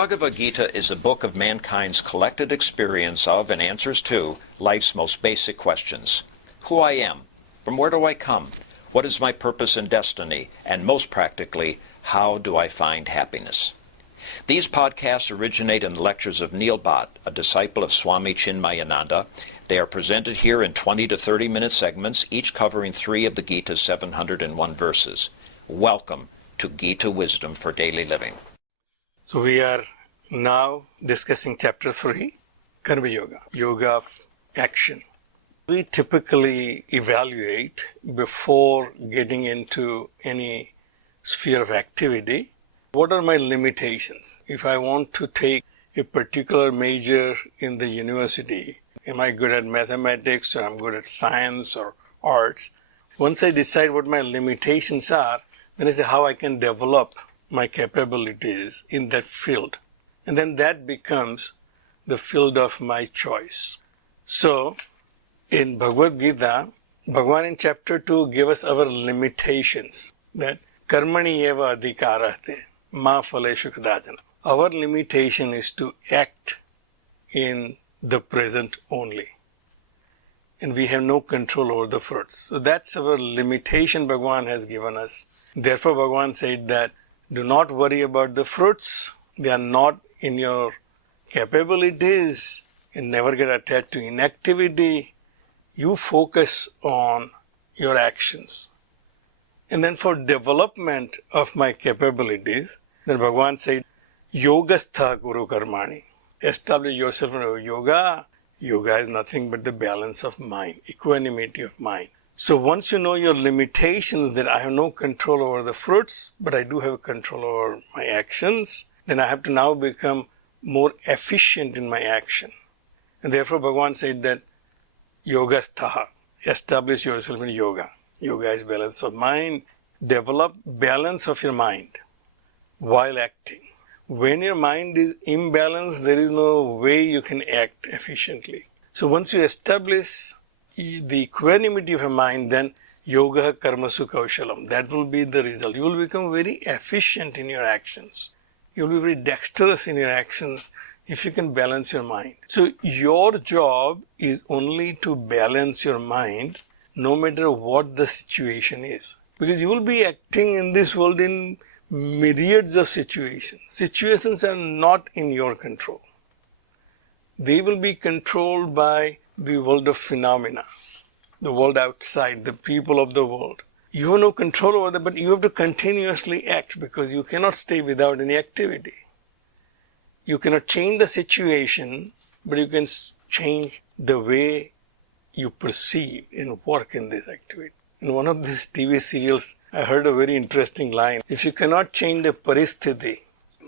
Bhagavad Gita is a book of mankind's collected experience of and answers to life's most basic questions. Who I am, from where do I come, what is my purpose and destiny, and most practically, how do I find happiness? These podcasts originate in the lectures of Neil Bhatt, a disciple of Swami Chinmayananda. They are presented here in 20 to 30-minute segments, each covering 3 of the Gita's 701 verses. Welcome to Gita Wisdom for Daily Living. So we are now discussing chapter 3, Karma Yoga, Yoga of Action. We typically evaluate before getting into any sphere of activity, what are my limitations? If I want to take a particular major in the university, am I good at mathematics or I'm good at science or arts? Once I decide what my limitations are, then I say how I can develop my capabilities in that field. And then that becomes the field of my choice. So, in Bhagavad Gita, Bhagavan in chapter 2 gave us our limitations. That karmani eva adhikarate ma phaleshu kadachana. Our limitation is to act in the present only. And we have no control over the fruits. So that's our limitation Bhagavan has given us. Therefore Bhagavan said that do not worry about the fruits. They are not in your capabilities. And never get attached to inactivity. You focus on your actions. And then for development of my capabilities, then Bhagavan said, Yogastha Guru Karmani. Establish yourself in yoga. Yoga is nothing but the balance of mind, equanimity of mind. So once you know your limitations, that I have no control over the fruits, but I do have control over my actions, then I have to now become more efficient in my action. And therefore Bhagavan said that Yogastha, establish yourself in yoga. Yoga is balance of mind. Develop balance of your mind while acting. When your mind is imbalanced, there is no way you can act efficiently. So once you establish the equanimity of your mind, then yoga karmasu kaushalam. That will be the result. You will become very efficient in your actions. You will be very dexterous in your actions if you can balance your mind. So your job is only to balance your mind no matter what the situation is. Because you will be acting in this world in myriads of situations. Situations are not in your control. They will be controlled by the world of phenomena, the world outside, the people of the world. You have no control over that, but you have to continuously act because you cannot stay without any activity. You cannot change the situation, but you can change the way you perceive and work in this activity. In one of these TV serials, I heard a very interesting line. If you cannot change the paristhiti,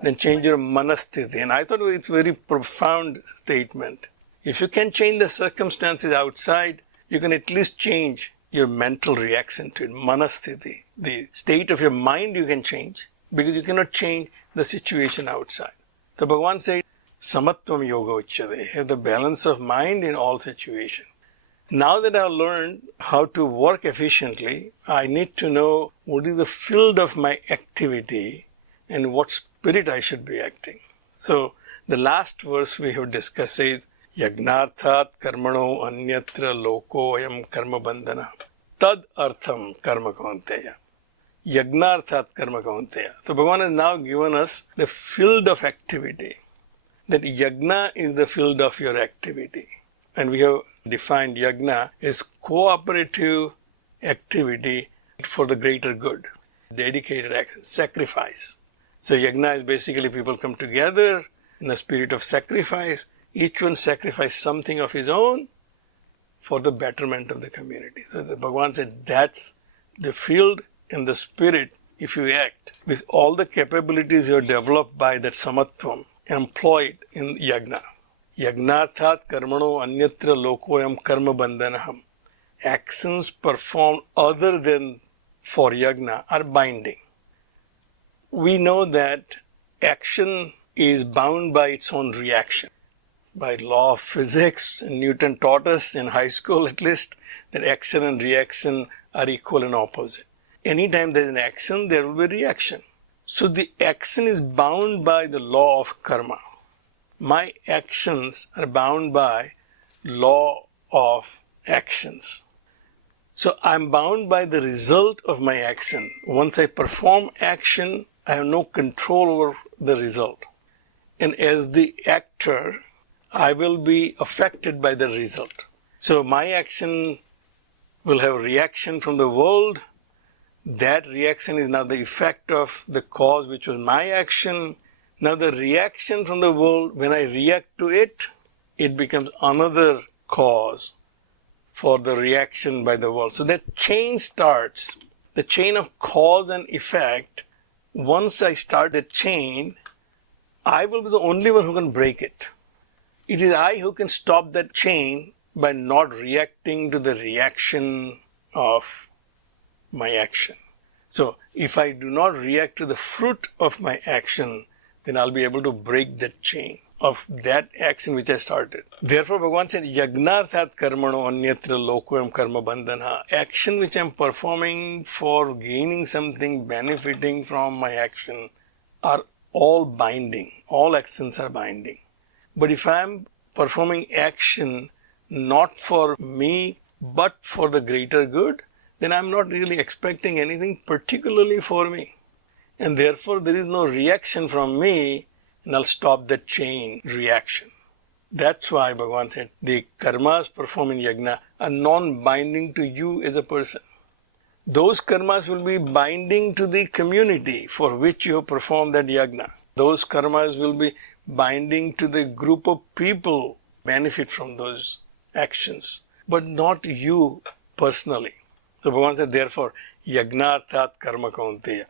then change your manasthiti. And I thought it's a very profound statement. If you can change the circumstances outside, you can at least change your mental reaction to it, manasthiti. The state of your mind you can change because you cannot change the situation outside. So Bhagavan said, Samatvam Yoga Uchyate, have the balance of mind in all situations. Now that I've learned how to work efficiently, I need to know what is the field of my activity and what spirit I should be acting. So the last verse we have discussed says, Yagnarthat karmano anyatra loko ayam karma bandhana tad artham karma kaunteya. Yagnarthat karma kaunteya. So Bhagavan has now given us the field of activity. That yagna is the field of your activity. And we have defined yagna as cooperative activity for the greater good. Dedicated action, sacrifice. So yagna is basically people come together in a spirit of sacrifice. Each one sacrifice something of his own for the betterment of the community. So the Bhagavan said that's the field and the spirit if you act with all the capabilities you have developed by that samatvam employed in yagna. Yagnarthat karmano anyatra lokoyam karma bandhanaham. Actions performed other than for yagna are binding. We know that action is bound by its own reaction. By law of physics, Newton taught us in high school at least that action and reaction are equal and opposite. Anytime there is an action, there will be a reaction. So the action is bound by the law of karma. My actions are bound by law of actions. So I'm bound by the result of my action. Once I perform action, I have no control over the result. And as the actor, I will be affected by the result. So my action will have reaction from the world. That reaction is now the effect of the cause, which was my action. Now the reaction from the world, when I react to it, it becomes another cause for the reaction by the world. So that chain starts, the chain of cause and effect. Once I start that chain, I will be the only one who can break it. It is I who can stop that chain by not reacting to the reaction of my action. So if I do not react to the fruit of my action, then I'll be able to break that chain of that action which I started. Therefore, Bhagavan said, Yagnarthat karmano anyatra lokoyam karma bandhana. Action which I'm performing for gaining something, benefiting from my action, are all binding. All actions are binding. But if I'm performing action not for me, but for the greater good, then I'm not really expecting anything particularly for me. And therefore, there is no reaction from me, and I'll stop that chain reaction. That's why Bhagavan said, the karmas performed in yajna are non-binding to you as a person. Those karmas will be binding to the community for which you have performed that yajna. Those karmas will be binding to the group of people benefit from those actions, but not you personally. So Bhagavan said, therefore, yagnarthat karma kaunteya,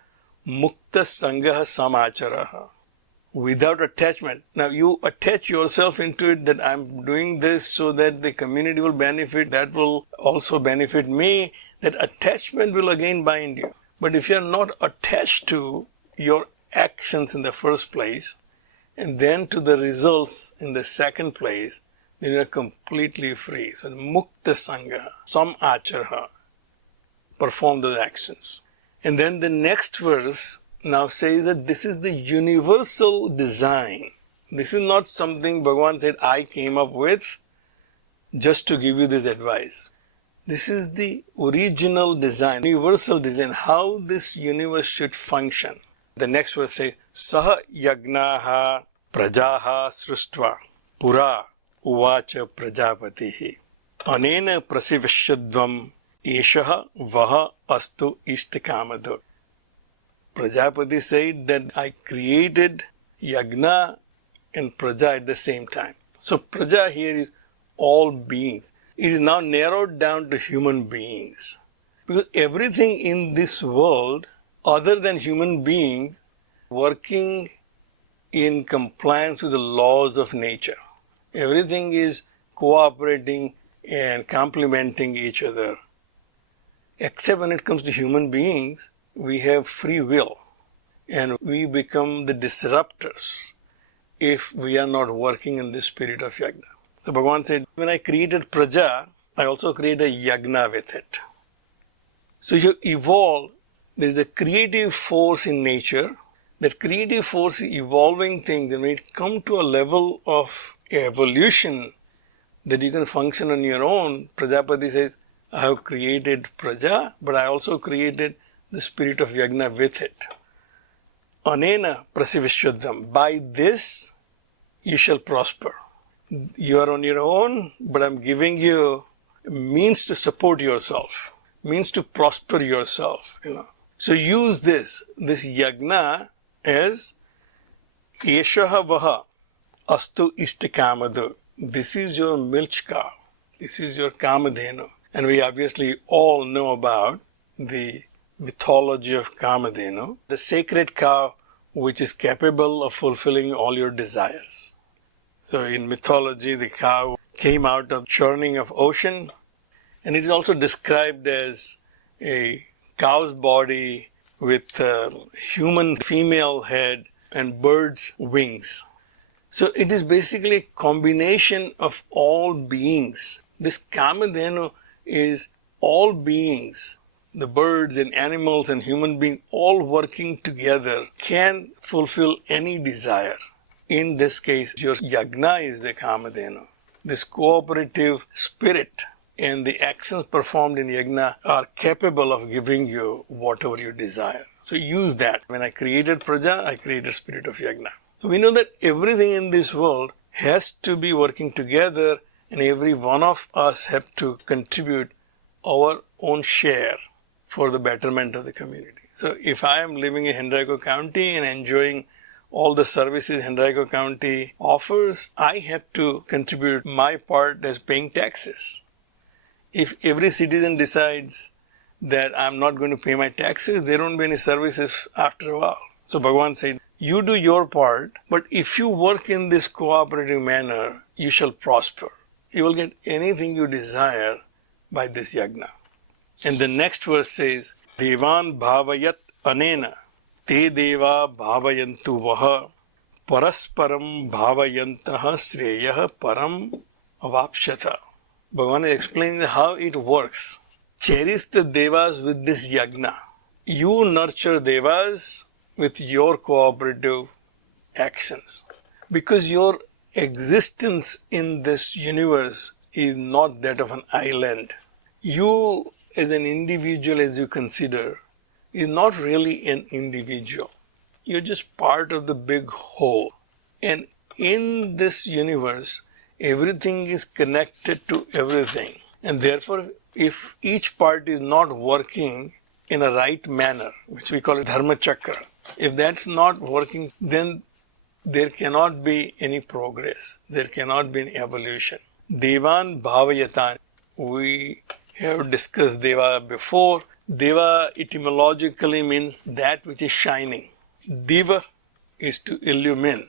mukta sangaha samacharaha, without attachment. Now you attach yourself into it that I'm doing this so that the community will benefit, that will also benefit me. That attachment will again bind you. But if you're not attached to your actions in the first place, and then to the results in the second place, then you're completely free. So mukta sangaha, samacharaha, perform those actions. And then the next verse now says that this is the universal design. This is not something Bhagavan said I came up with just to give you this advice. This is the original design, universal design, how this universe should function. The next verse says, Saha yagnaha prajaha sruštva pura uvacha prajapatihi anena prasivishyadvam eshaha vaha astu ishtakamadu. Prajapati said that I created yagna and praja at the same time. So praja here is all beings. It is now narrowed down to human beings. Because everything in this world, other than human beings, working in compliance with the laws of nature. Everything is cooperating and complementing each other. Except when it comes to human beings, we have free will. And we become the disruptors if we are not working in the spirit of yagna. So Bhagavan said, when I created praja, I also created a yagna with it. So you evolve, there is a creative force in nature. That creative force is evolving things, and when it comes to a level of evolution that you can function on your own, Prajapati says, I have created praja, but I also created the spirit of yagna with it. Anena prasivishwadam. By this, you shall prosper. You are on your own, but I'm giving you means to support yourself, means to prosper yourself. So use this yagna as eshaha vaha astu istikamadu. This is your milch cow. This is your kamadhenu. And we obviously all know about the mythology of kamadhenu, the sacred cow which is capable of fulfilling all your desires. So in mythology, the cow came out of churning of ocean, and it is also described as a cow's body with a human female head and bird's wings. So it is basically a combination of all beings. This Kamadhenu is all beings the birds and animals and human beings all working together can fulfill any desire. In this case, your yagna is the kamadhenu. This cooperative spirit and the actions performed in yagna are capable of giving you whatever you desire. So use that. When I created praja, I created spirit of yagna. So we know that everything in this world has to be working together, and every one of us have to contribute our own share for the betterment of the community. So if I am living in Henrico County and enjoying all the services Henrico County offers, I have to contribute my part as paying taxes. If every citizen decides that I'm not going to pay my taxes, there won't be any services after a while. So Bhagavan said, you do your part, but if you work in this cooperative manner, you shall prosper. You will get anything you desire by this yagna. And the next verse says, Devan bhavayat anena, te deva bhavayantu vaha, parasparam bhavayantaha sreyah param avapshata. Bhagavan is explaining how it works. Cherish the devas with this yagna. You nurture devas with your cooperative actions. Because your existence in this universe is not that of an island. You as an individual, as you consider, is not really an individual. You're just part of the big whole. And in this universe, everything is connected to everything. And therefore, if each part is not working in a right manner, which we call it dharma chakra, if that's not working, then there cannot be any progress. There cannot be any evolution. Devan bhavayatan. We have discussed Deva before. Deva etymologically means that which is shining. Diva is to illumine.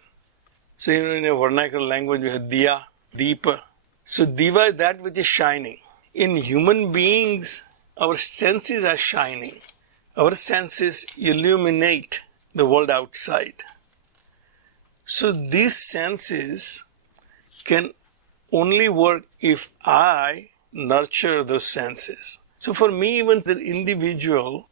So in a vernacular language we have Diya, Deepa. So Diva is that which is shining. In human beings, our senses are shining. Our senses illuminate the world outside. So these senses can only work if I nurture those senses. So for me, even the individual,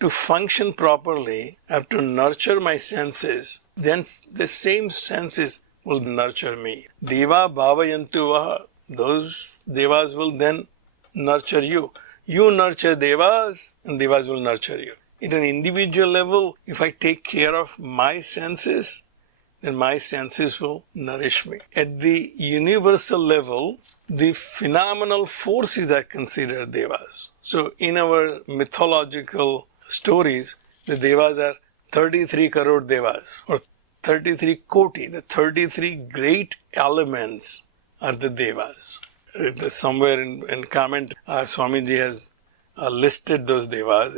to function properly, I have to nurture my senses. Then the same senses will nurture me. Deva bhavayantu vaha. Those devas will then nurture you. You nurture devas and devas will nurture you. At an individual level, if I take care of my senses, then my senses will nourish me. At the universal level, the phenomenal forces are considered devas. So in our mythological stories, the devas are 33 crore devas or 33 koti. The 33 great elements are the devas. Somewhere in comment, Swamiji has listed those devas,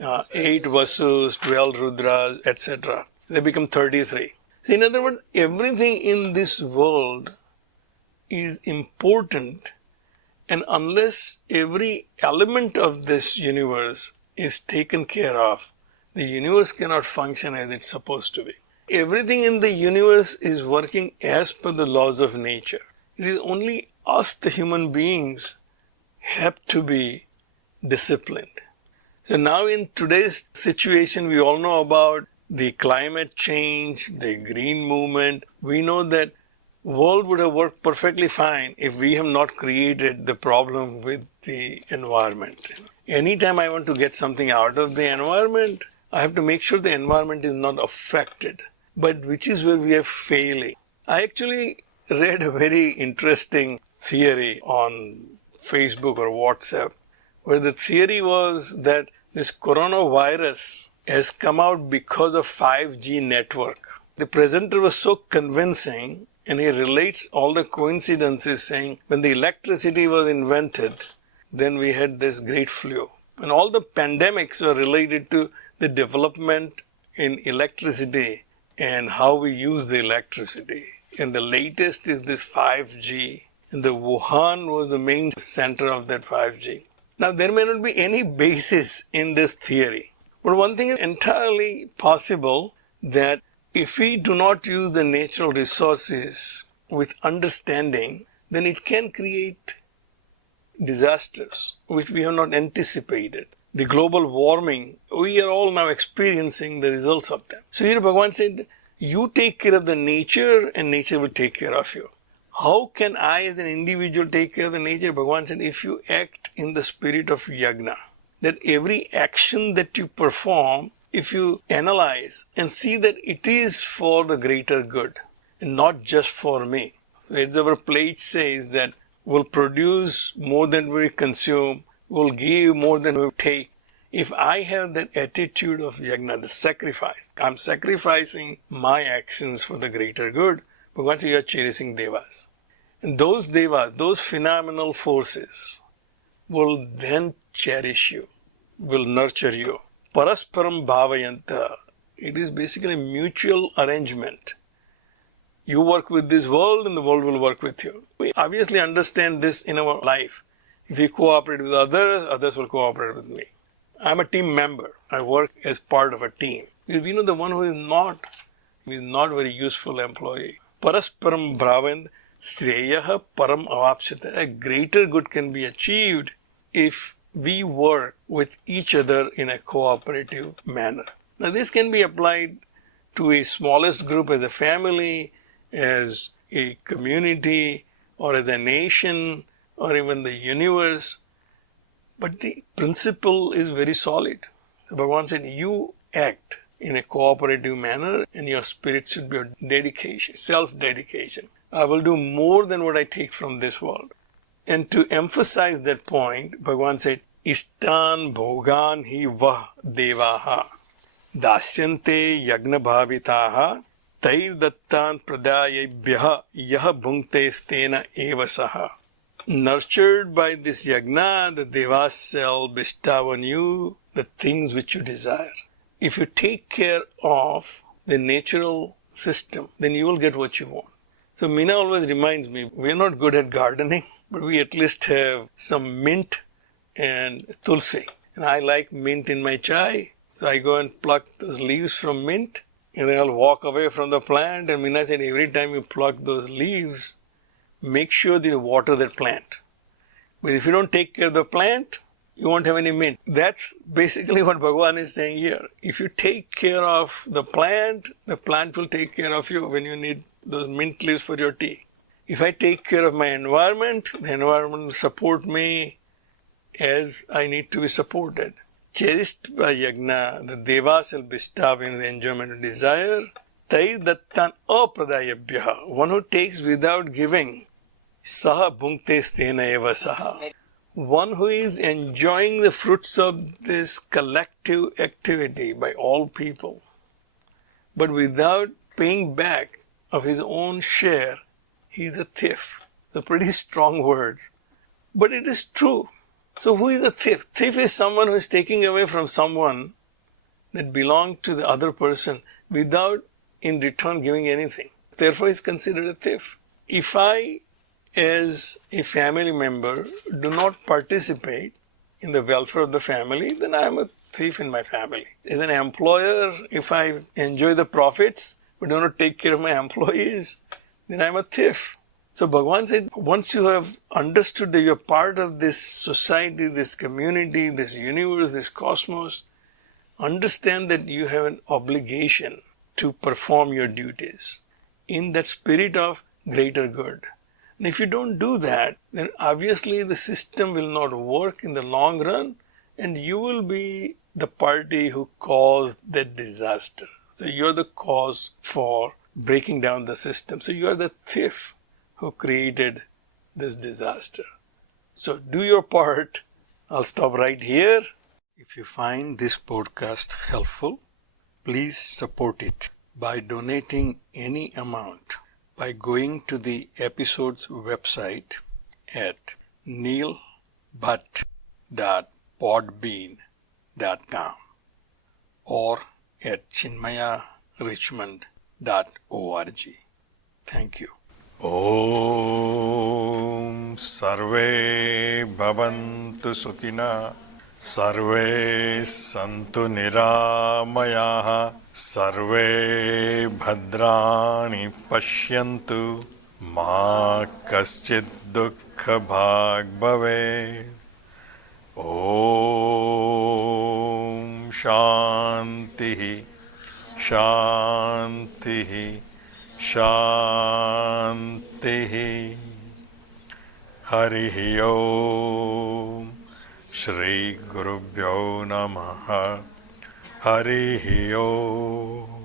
8 Vasus, 12 Rudras, etc. They become 33. So in other words, everything in this world is important, and unless every element of this universe is taken care of, the universe cannot function as it's supposed to be. Everything in the universe is working as per the laws of nature. It is only us, the human beings, have to be disciplined. So now in today's situation, we all know about the climate change, the green movement. We know that world would have worked perfectly fine if we have not created the problem with the environment. Anytime I want to get something out of the environment, I have to make sure the environment is not affected. But which is where we are failing. I actually read a very interesting theory on Facebook or WhatsApp, where the theory was that this coronavirus has come out because of 5G network. The presenter was so convincing, and he relates all the coincidences, saying when the electricity was invented, then we had this great flu. And all the pandemics were related to the development in electricity and how we use the electricity. And the latest is this 5G. And the Wuhan was the main center of that 5G. Now, there may not be any basis in this theory. But one thing is entirely possible, that if we do not use the natural resources with understanding, then it can create disasters which we have not anticipated. the global warming, we are all now experiencing the results of them. So here Bhagavan said, you take care of the nature and nature will take care of you. How can I as an individual take care of the nature? Bhagavan said, if you act in the spirit of yajna, that every action that you perform, if you analyze and see that it is for the greater good and not just for me. So as our pledge says that we'll produce more than we consume, we'll give more than we take. If I have that attitude of yajna, the sacrifice, I'm sacrificing my actions for the greater good, but once you are cherishing devas. And those devas, those phenomenal forces will then cherish you, will nurture you. Parasparam bhavayanta. It is basically a mutual arrangement. You work with this world and the world will work with you. We obviously understand this in our life. If we cooperate with others, others will cooperate with me. I'm a team member. I work as part of a team. Because we know the one who is not very useful employee. Parasparam bhavayanta sreyaha param avapsyata. A greater good can be achieved if we work with each other in a cooperative manner. Now this can be applied to a smallest group as a family, as a community, or as a nation, or even the universe. But the principle is very solid. Bhagavan said, you act in a cooperative manner and your spirit should be dedication, self-dedication. I will do more than what I take from this world. And to emphasize that point, Bhagavan said, Ishtan bhogan hi vah devaha dasyante yagna bhavitaha tair dattan pradayebhyaha yah bhunkte stena evasaha. Nurtured by this yagna, the devas shall bestow on you the things which you desire. If you take care of the natural system, then you will get what you want. So Meena always reminds me, we are not good at gardening, but we at least have some mint and tulsi. And I like mint in my chai, so I go and pluck those leaves from mint, and then I'll walk away from the plant. And Meena said, every time you pluck those leaves, make sure that you water that plant. But if you don't take care of the plant, you won't have any mint. That's basically what Bhagavan is saying here. If you take care of the plant will take care of you when you need those mint leaves for your tea. If I take care of my environment, the environment will support me as I need to be supported. Cherished by yajna, the devas will bestow in the enjoyment of desire. Tair dattan apradayabhyaha. One who takes without giving. Saha bhunkte stena eva saha. One who is enjoying the fruits of this collective activity by all people, but without paying back of his own share, he is a thief. They're pretty strong words, but it is true. So who is a thief? Thief is someone who is taking away from someone that belonged to the other person without in return giving anything. Therefore he is considered a thief. If I, as a family member, do not participate in the welfare of the family, then I am a thief in my family. As an employer, if I enjoy the profits but do not take care of my employees, then I am a thief. So Bhagavan said, once you have understood that you are part of this society, this community, this universe, this cosmos, understand that you have an obligation to perform your duties in that spirit of greater good. And if you don't do that, then obviously the system will not work in the long run and you will be the party who caused that disaster. So you're the cause for breaking down the system. So you are the thief who created this disaster. So do your part. I'll stop right here. If you find this podcast helpful, please support it by donating any amount by going to the episode's website at neilbhatt.podbean.com or at chinmayarichmond.org. Thank you. Om Sarve Bhavantu Sukhina Sarve Santu Niramayaha Sarve Bhadrani Pashyantu Ma Kaschid Dukkha Bhag Bhave. Om Shanti, Shanti, Shanti. Harihi Om. Shri Gurubhyo Namaha. Harihi Om.